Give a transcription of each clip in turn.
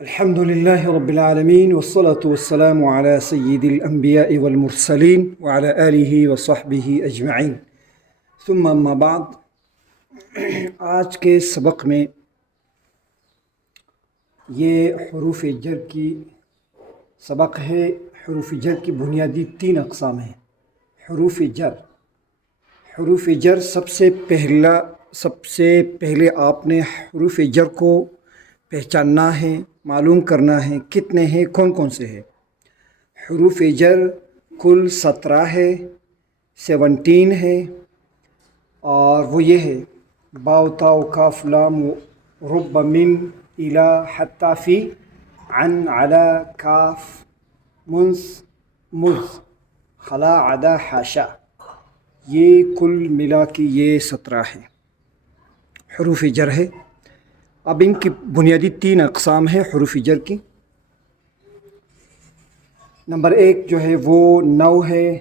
الحمد لله رب العالمين والصلاة والسلام على سيد الأنبياء والمرسلين وعلى آله وصحبه أجمعين ثم أما بعد. آج کے سبق میں یہ حروف جر کی سبق ہے. حروف جر کی بنیادی 3 اقسام ہیں. حروف جر سب سے پہلے آپ نے حروف جر کو پہچاننا ہے، معلوم کرنا ہے کتنے ہیں، کون کون سے ہیں. حروف جر کل 17 ہے، 17 ہے، اور وہ یہ ہے: با تا کاف لام رب من الی حتی فی عن علی کاف منز مز خلا عدا حاشا. یہ کل ملا کے یہ 17 ہے، حروف جر ہے. اب ان کی بنیادی 3 اقسام ہے حروف جر کی. نمبر 1 جو ہے وہ نو ہے،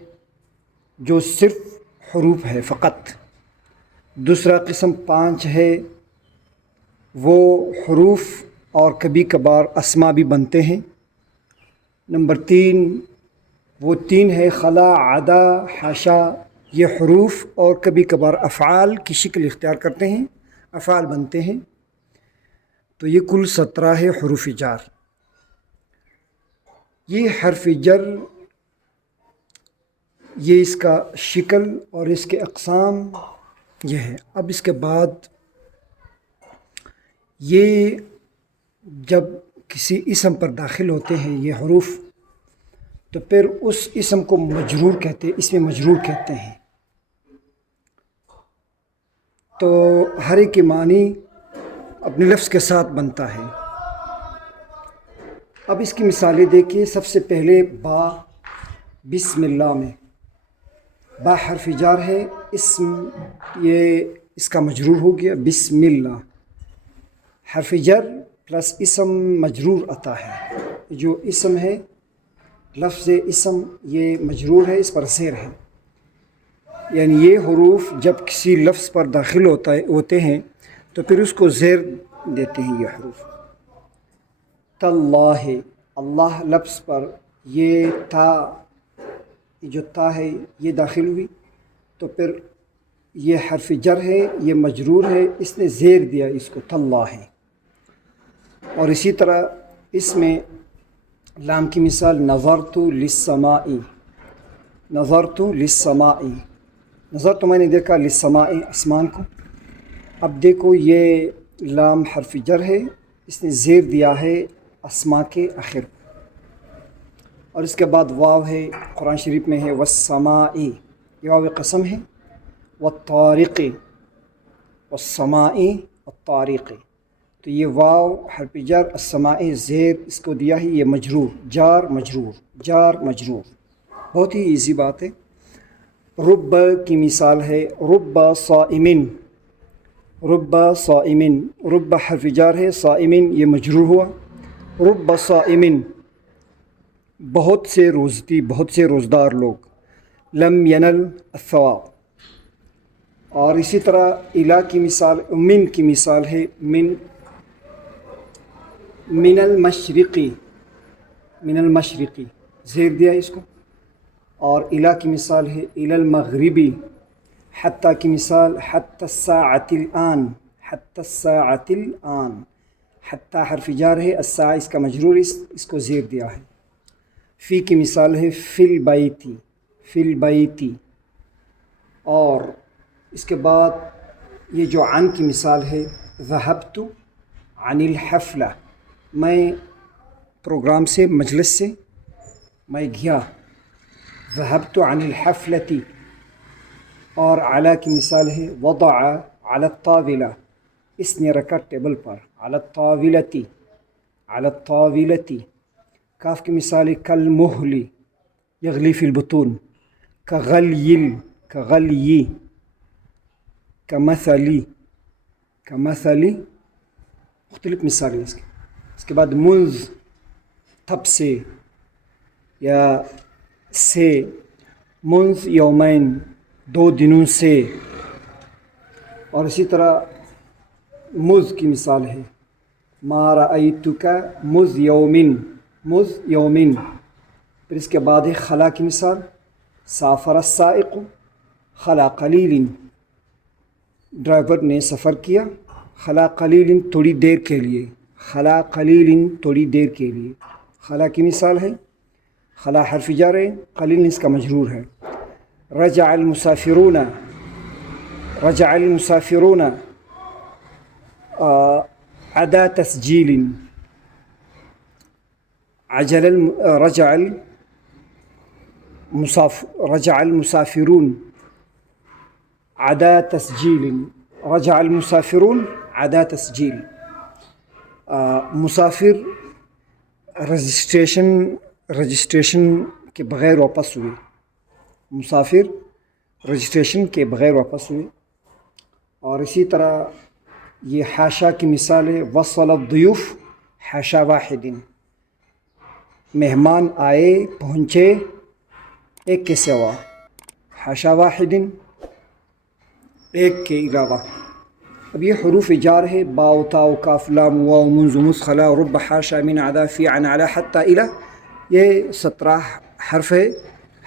جو صرف حروف ہے فقط. دوسرا قسم 5 ہے، وہ حروف اور کبھی کبھار اسما بھی بنتے ہیں. نمبر 3 وہ 3 ہے خلا عدا حاشا. یہ حروف اور کبھی کبھار افعال کی شکل اختیار کرتے ہیں، افعال بنتے ہیں. تو یہ کل 17 ہے حروف جر. یہ حرف جر، یہ اس کا شکل اور اس کے اقسام یہ ہے. اب اس کے بعد یہ جب کسی اسم پر داخل ہوتے ہیں یہ حروف، تو پھر اس اسم کو مجرور کہتے ہیں، اسم مجرور کہتے ہیں. تو ہر ایک کے معنی اپنے لفظ کے ساتھ بنتا ہے. اب اس کی مثالیں دیکھیے. سب سے پہلے با، بسم اللہ میں با حرف جار ہے، اسم یہ اس کا مجرور ہو گیا بسم اللہ. حرف جر پلس اسم مجرور آتا ہے. جو اسم ہے، لفظ اسم یہ مجرور ہے، اس پر زیر ہے. یعنی یہ حروف جب کسی لفظ پر داخل ہوتے ہیں تو پھر اس کو زیر دیتے ہیں. یہ حروف تاللہ، اللہ لفظ پر یہ تا، جو تا ہے یہ داخل ہوئی تو پھر یہ حرف جر ہے، یہ مجرور ہے، اس نے زیر دیا اس کو، تاللہ ہے. اور اسی طرح اس میں لام کی مثال نظرت للسماء، نظرت للسماء، نظر تو میں نے دیکھا للسماء آسمان کو. اب دیکھو یہ لام حرف جر ہے، اس نے زیر دیا ہے اسما کے آخر. اور اس کے بعد واو ہے، قرآن شریف میں ہے والسماء، یہ واو قسم ہے. والطارق، والسماء والطارق. تو یہ واو حرف جر، السماء زیر اس کو دیا ہے، یہ مجرور، جار مجرور، جار مجرور. بہت ہی ایزی بات ہے. رب کی مثال ہے رب صائمن، رب صائمن، رب حرف جار ہے، صائمن یہ مجرور ہوا. رب صائمن بہت سے روزتی، بہت سے روزدار لوگ. لم ینل الثواب. اور اسی طرح الا کی مثال، من کی مثال ہے من المشرقی، من المشرقی زیر دیا اس کو. اور الا کی مثال ہے الی المغربی. حتی کی مثال حتی الساعۃ الآن، حتی الساعۃ الآن. حتی حرف جار ہے، الساعہ اس کا مجرور، اس کو زیر دیا ہے. فی کی مثال ہے فی البیتی، فی البیتی. اور اس کے بعد یہ جو عن کی مثال ہے ذهبت عن الحفلہ، میں پروگرام سے، مجلس سے میں گیا. ذهبت عن الحفلة. اور علی کی مثال ہے وضع علی الطاولہ، اس نے رکھا ٹیبل پر، علی الطاولة، علی الطاولة. کاف کی مثال ہے کالمہل یغلی فی البطون، کغلیل، کغلی، کمثلی، کمثلی. مختلف مثالیں اس کی. اس کے بعد منذ تب سے یا سے، منذ یومین 2 دنوں سے. اور اسی طرح مذ کی مثال ہے ما رأيتک مذ یومن، مذ یومن. پھر اس کے بعد ہے خلا کی مثال، سافر السائق خلا قلیل، ڈرائیور نے سفر کیا، خلا قلیل تھوڑی دیر کے لیے، خلا قلیل تھوڑی دیر کے لیے. خلا کی مثال ہے، خلا حرف جر ہے، قلیل اس کا مجرور ہے. رجع المسافرون، رجع المسافرون عدا تسجیل، رجع المسافرون عدا تسجیل، رجع المسافرون عدا تسجیل. مسافر رجسٹریشن کے بغیر واپس ہوئے، مسافر رجسٹریشن کے بغیر واپس ہوئے. اور اسی طرح یہ حاشا کی مثال ہے، وصل الضیوف حاشا واحد، مہمان آئے پہنچے ایک کے سوا، حاشا واحد ایک کے علاوہ. اب یہ حروف جار ہے، با و تا و کاف لام واو منذ مذ خلا رب حاشا من عدا فی عن علی حتی الی. یہ 17 حرف ہے،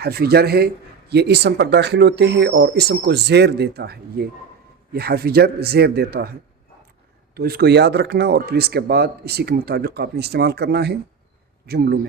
حرف جر ہے. یہ اسم پر داخل ہوتے ہیں اور اسم کو زیر دیتا ہے، یہ حرف جر زیر دیتا ہے. تو اس کو یاد رکھنا اور پھر اس کے بعد اسی کے مطابق آپ نے استعمال کرنا ہے جملوں میں.